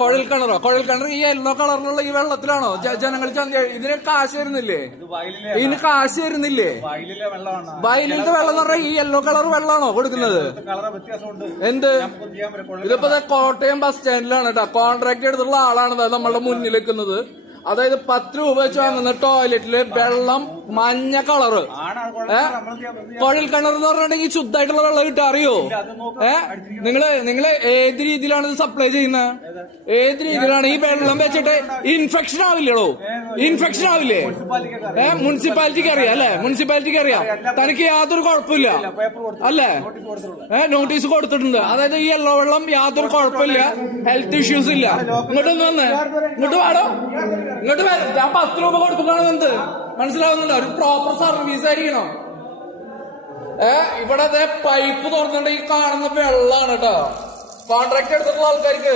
കുഴൽ കിണർ ഈ യെല്ലോ കളറിലുള്ള ഈ വെള്ളത്തിലാണോ ജനങ്ങൾ ഇതിന് കാശ് വരുന്നില്ലേ? ഇതിന് കാശ് വരുന്നില്ലേ? വയലിലത്തെ വെള്ളം എന്ന് പറഞ്ഞാൽ ഈ യെല്ലോ കളർ വെള്ളമാണോ കൊടുക്കുന്നത്? എന്ത് ഇതിപ്പോ കോട്ടയം ബസ് സ്റ്റാൻഡിലാണ് കേട്ടോ. കോൺട്രാക്ട് എടുത്തുള്ള ആളാണ് നമ്മളുടെ മുന്നിൽ വെക്കുന്നത്. അതായത് 10 രൂപ വെച്ച് വാങ്ങുന്ന ടോയ്ലറ്റില് വെള്ളം മഞ്ഞ കളറ്. കുഴൽ കിണർ എന്ന് പറഞ്ഞിട്ടുണ്ടെങ്കിൽ ശുദ്ധമായിട്ടുള്ള വെള്ളം കിട്ടാ അറിയോ? നിങ്ങള് ഏത് രീതിയിലാണ് ഇത് സപ്ലൈ ചെയ്യുന്നത്? ഏത് രീതിയിലാണ് ഈ വെള്ളം വെച്ചിട്ട് ഇൻഫെക്ഷൻ ആവില്ലടോ? ഇൻഫെക്ഷൻ ആവില്ലേ? മുനിസിപ്പാലിറ്റിക്ക് അറിയാം അല്ലെ? മുനിസിപ്പാലിറ്റിക്ക് അറിയാം. തനിക്ക് യാതൊരു കുഴപ്പമില്ല അല്ലേ? നോട്ടീസ് കൊടുത്തിട്ടുണ്ട്. അതായത് ഈ യെല്ലോ വെള്ളം യാതൊരു കുഴപ്പമില്ല, ഹെൽത്ത് ഇഷ്യൂസ് ഇല്ല. ഇങ്ങോട്ടൊന്ന് വന്നേ, ഇങ്ങോട്ട് വേണോ? ഇങ്ങോട്ട് വരും. ഞാൻ 10 രൂപ കൊടുക്കുന്നതാണ്. മനസ്സിലാവുന്നുണ്ടോ? ഒരു പ്രോപ്പർ സർവീസ് ആയിരിക്കണം. ഇവിടെ പൈപ്പ് തുറന്നിട്ട് ഈ കാണുന്ന വെള്ളമാണ് കേട്ടോ. കോൺട്രാക്ട് എടുത്തിട്ടുള്ള ആൾക്കാർക്ക്